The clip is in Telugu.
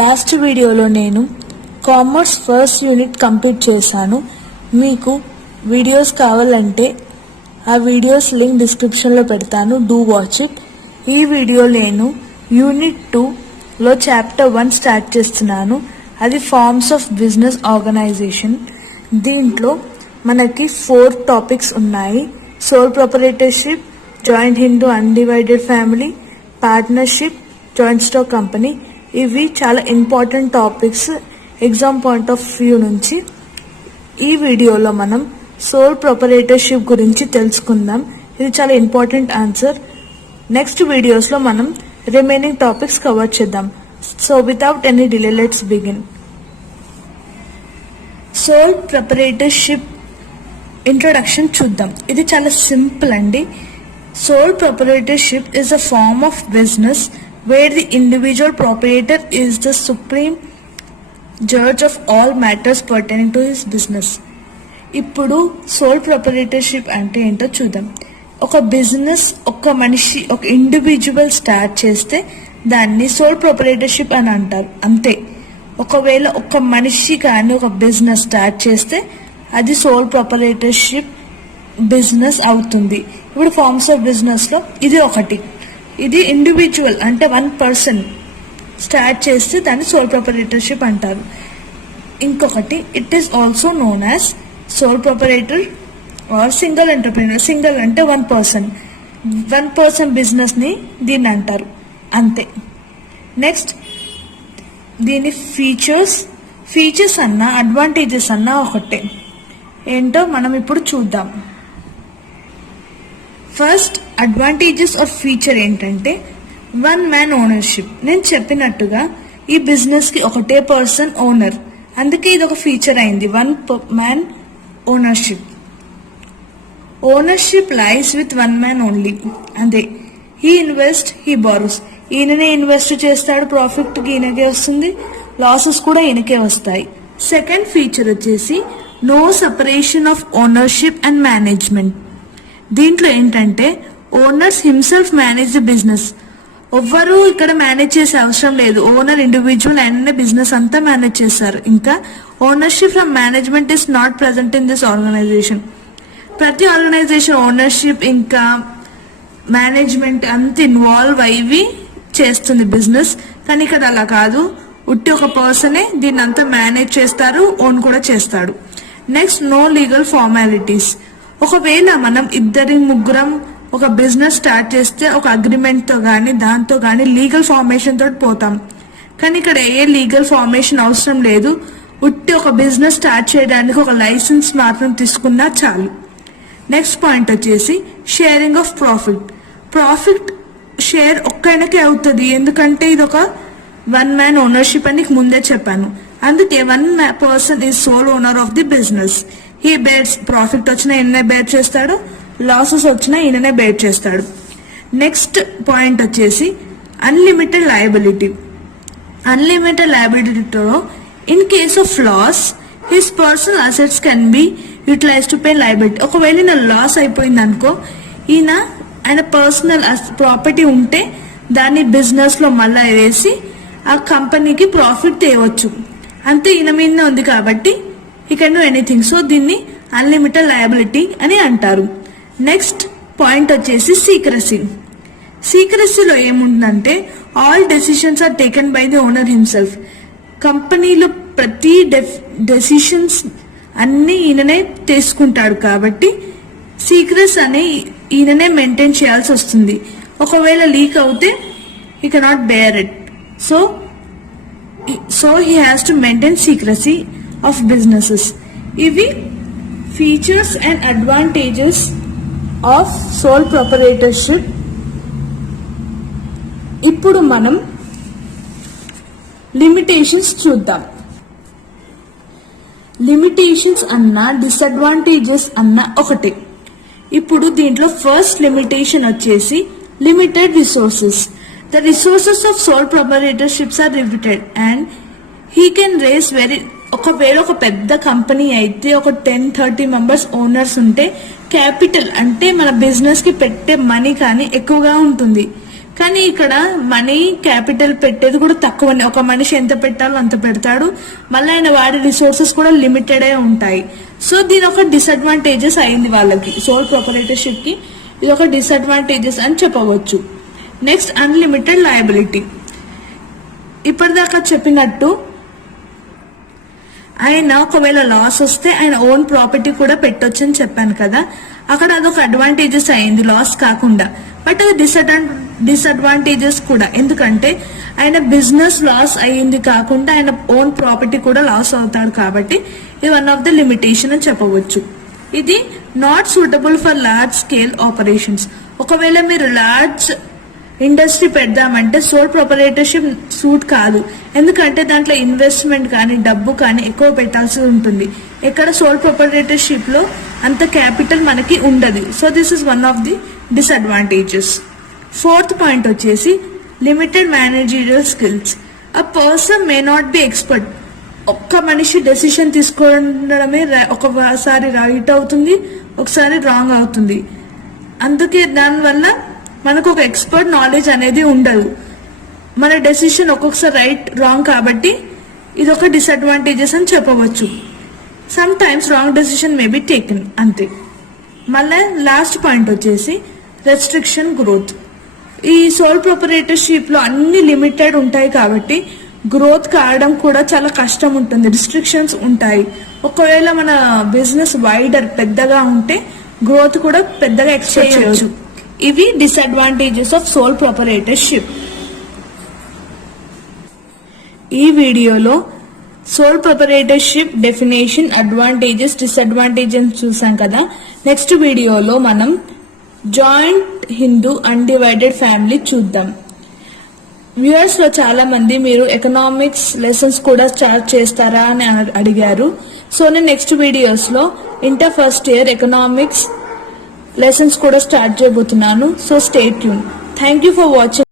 లాస్ట్ వీడియోలో నేను కామర్స్ ఫస్ట్ యూనిట్ కంప్లీట్ చేశాను. మీకు వీడియోస్ కావాలంటే ఆ వీడియోస్ లింక్ డిస్క్రిప్షన్లో పెడతాను. Do watch it. ఈ వీడియో నేను యూనిట్ 2లో చాప్టర్ 1 స్టార్ట్ చేస్తున్నాను. అది ఫార్మ్స్ ఆఫ్ బిజినెస్ ఆర్గనైజేషన్. దీంట్లో మనకి 4 టాపిక్స్ ఉన్నాయి. Sole proprietorship, joint Hindu undivided family, partnership, joint stock company. ఇవి చాలా important topics exam point of view నుంచి. ఈ వీడియోలో మనం సోల్ ప్రొపరేటర్షిప్ గురించి తెలుసుకుందాం. ఇది చాలా ఇంపార్టెంట్ ఆన్సర్. నెక్స్ట్ వీడియోస్లో మనం రిమైనింగ్ టాపిక్స్ కవర్ చేద్దాం. So without any delay let's begin. Sole proprietorship introduction చూద్దాం. ఇది చాలా సింపుల్ అండి. Sole proprietorship is a form of business where the individual proprietor is the supreme judge of all matters pertaining to his business. ఇప్పుడు సోల్ ప్రొపరేటర్షిప్ అంటే ఏంటో చూద్దాం. ఒక బిజినెస్ ఒక మనిషి ఒక ఇండివిజువల్ స్టార్ట్ చేస్తే దాన్ని సోల్ ప్రొపరేటర్షిప్ అని అంటారు. అంతే. ఒకవేళ ఒక మనిషి కానీ ఒక బిజినెస్ స్టార్ట్ చేస్తే అది సోల్ ప్రొపరేటర్షిప్ బిజినెస్ అవుతుంది. ఇప్పుడు ఫార్మ్స్ ఆఫ్ బిజినెస్ లో ఇది ఒకటి. ఇది ఇండివిజువల్ అంటే 1 పర్సన్ స్టార్ట్ చేస్తే దాన్ని సోల్ ప్రొపరేటర్షిప్ అంటారు. ఇంకొకటి it is also known as sole proprietor or single entrepreneur. Single అంటే 1 పర్సన్ బిజినెస్ ని దీన్ని అంటారు. అంతే. నెక్స్ట్ దీని ఫీచర్స్ అన్నా అడ్వాంటేజెస్ అన్నా ఒకటే. ఏంటో మనం ఇప్పుడు చూద్దాం. ఫస్ట్ అడ్వాంటేజెస్ ఆఫ్ ఫీచర్ ఏంటంటే 1 మ్యాన్ ఓనర్షిప్. నేను చెప్పినట్టుగా ఈ బిజినెస్ కి ఒకటే పర్సన్ ఓనర్, అందుకే ఇది ఒక ఫీచర్ అయింది. 1 man ownership. Ownership lies with 1 man only. అదే హీ ఇన్వెస్ట్, హీ బారోస్. ఈయననే ఇన్వెస్ట్ చేస్తాడు, ప్రాఫిట్ ఈయనకే వస్తుంది, లాసెస్ కూడా ఈయనకే వస్తాయి. సెకండ్ ఫీచర్ వచ్చేసి no separation of ownership and management. దీంట్లో ఏంటంటే owners himself manage the business. ఎవ్వరూ ఇక్కడ మేనేజ్ చేసే అవసరం లేదు. ఓనర్ ఇండివిజువల్ అండ్ బిజినెస్ అంతా మేనేజ్ చేస్తారు. ఇంకా ownership from management is not present in this organisation. ప్రతి ఆర్గనైజేషన్ ఓనర్షిప్ ఇంకా మేనేజ్మెంట్ అంత ఇన్వాల్వ్ అయ్యి చేస్తుంది బిజినెస్. కానీ ఇక్కడ అలా కాదు. ఉట్టి ఒక పర్సనే దీన్ని అంతా మేనేజ్ చేస్తారు, ఓన్ కూడా చేస్తాడు. Next no legal formalities. ఒకవేళ మనం ముగ్గురం ఒక బిజినెస్ స్టార్ట్ చేస్తే ఒక అగ్రిమెంట్ తో గానీ దాంతో గానీ లీగల్ ఫార్మేషన్ తోటి పోతాం. కానీ ఇక్కడ ఏ లీగల్ ఫార్మేషన్ అవసరం లేదు. ఉట్టి ఒక బిజినెస్ స్టార్ట్ చేయడానికి ఒక లైసెన్స్ మాత్రం తీసుకున్నా చాలు. నెక్స్ట్ పాయింట్ వచ్చేసి షేరింగ్ ఆఫ్ ప్రాఫిట్ షేర్ ఒక్కడికే అవుతుంది. ఎందుకంటే ఇది ఒక 1 మ్యాన్ ఓనర్షిప్ అని ముందే చెప్పాను. అందుకే 1 person is sole owner of the business. He bears. Profit వచ్చినా ఈయననే బేర్ చేస్తాడు, లాసెస్ వచ్చినా ఈయననే బేర్ చేస్తాడు. నెక్స్ట్ పాయింట్ వచ్చేసి అన్లిమిటెడ్ లయబిలిటీ. అన్లిమిటెడ్ లయబిలిటీతో in case of loss his personal assets can be utilise to pay liability. ఒకవేళ ఈయన లాస్ అయిపోయింది అనుకో, ఆయన పర్సనల్ ప్రాపర్టీ ఉంటే దాన్ని బిజినెస్ లో మళ్ళా వేసి ఆ కంపెనీకి ప్రాఫిట్ తేవచ్చు. అంతే, ఈయన మీదనే ఉంది కాబట్టి he can do anything. So దీన్ని అన్లిమిటెడ్ లయబిలిటీ అని అంటారు. నెక్స్ట్ పాయింట్ వచ్చేసి సీక్రసీలో ఏముంటుందంటే all decisions are taken by the owner himself. కంపెనీలో ప్రతి డెసిషన్స్ అన్ని ఈయననే తీసుకుంటాడు కాబట్టి సీక్రెట్స్ అనే ఈయననే మెయింటైన్ చేయాల్సి వస్తుంది. ఒకవేళ లీక్ అవుతే he cannot bear it. So he has to maintain secrecy of businesses. ఇవి features and advantages of sole proprietorship. ఇప్పుడు మనం లిమిటేషన్స్ చూద్దాం. లిమిటేషన్స్ అన్నా డిసడ్వాంటేజెస్ అన్నా ఒకటే. ఇప్పుడు దీంట్లో ఫస్ట్ లిమిటేషన్ వచ్చేసి limited resources. The resources of sole proprietorships are limited and he can raise ఒకవేళ ఒక పెద్ద కంపెనీ అయితే ఒక 10-30 మెంబర్స్ ఓనర్స్ ఉంటే క్యాపిటల్ అంటే మన బిజినెస్ కి పెట్టే మనీ కానీ ఎక్కువగా ఉంటుంది. కానీ ఇక్కడ మనీ క్యాపిటల్ పెట్టేది కూడా తక్కువనే, ఒక మనిషి ఎంత పెట్టాలో అంత పెడతాడు, మళ్ళీ ఆయన వాడే రిసోర్సెస్ కూడా లిమిటెడే ఉంటాయి. సో దీని ఒక డిసడ్వాంటేజెస్ అయింది వాళ్ళకి, సోల్ ప్రొపరేటర్షిప్ కి ఇది ఒక డిసడ్వాంటేజెస్ అని చెప్పవచ్చు. Next unlimited liability. ఇప్పటిదాకా చెప్పినట్టు ఆయన ఒకవేళ లాస్ వస్తే ఆయన ఓన్ ప్రాపర్టీ కూడా పెట్టొచ్చు అని చెప్పాను కదా, అక్కడ అదొక అడ్వాంటేజెస్ అయింది లాస్ కాకుండా. బట్ అది డిసడ్వాంటేజెస్ కూడా, ఎందుకంటే ఆయన బిజినెస్ లాస్ అయ్యింది కాకుండా ఆయన ఓన్ ప్రాపర్టీ కూడా లాస్ అవుతాడు, కాబట్టి ఇది వన్ ఆఫ్ ద లిమిటేషన్ అని చెప్పవచ్చు. ఇది not suitable for large scale operations. ఒకవేళ మీరు లార్జ్ ఇండస్ట్రీ పెడదామంటే సోల్ ప్రొపరేటర్షిప్ సూట్ కాదు, ఎందుకంటే దాంట్లో ఇన్వెస్ట్మెంట్ కానీ డబ్బు కానీ ఎక్కువ పెట్టాల్సి ఉంటుంది. ఇక్కడ సోల్ ప్రొపరేటర్షిప్ లో అంత క్యాపిటల్ మనకి ఉండదు. So this is one of the disadvantages. Fourth point వచ్చేసి limited managerial skills. A person may not be expert. ఒక్క మనిషి డెసిషన్ తీసుకోవడమే ఒకసారి రైట్ అవుతుంది, ఒకసారి రాంగ్ అవుతుంది. అందుకే దానివల్ల మనకు ఒక ఎక్స్పర్ట్ నాలెడ్జ్ అనేది ఉండదు. మన డెసిషన్ ఒక్కొక్కసారి రైట్ రాంగ్, కాబట్టి ఇది ఒక డిసడ్వాంటేజెస్ అని చెప్పవచ్చు. Some times wrong decision may be taken, అంతే. మళ్ళీ లాస్ట్ పాయింట్ వచ్చేసి రెస్ట్రిక్షన్ గ్రోత్. ఈ సోల్ ప్రొపరేటర్షిప్ లో అన్ని లిమిటెడ్ ఉంటాయి కాబట్టి గ్రోత్ కావడం కూడా చాలా కష్టం ఉంటుంది, రిస్ట్రిక్షన్స్ ఉంటాయి. ఒకవేళ మన బిజినెస్ వైడర్ పెద్దగా ఉంటే గ్రోత్ కూడా పెద్దగా ఎక్స్పెక్ట్ చేయొచ్చు. ఇవి డిసడ్వాంటేజెస్ ఆఫ్ సోల్ ప్రొపరేటర్షిప్. ఈ వీడియోలో sole proprietorship definition, advantages, disadvantages చూసాం కదా. నెక్స్ట్ వీడియోలో మనం జాయింట్ హిందూ అన్డివైడెడ్ ఫ్యామిలీ చూద్దాం. వ్యూయర్స్ లో చాలా మంది మీరు ఎకనామిక్స్ లెసన్స్ కూడా స్టార్ట్ చేస్తారా అని అడిగారు. సో నేను నెక్స్ట్ వీడియోస్ లో inter first year economics lessons కూడా స్టార్ట్ చేయబోతున్నాను. So stay tune. Thank you for watching.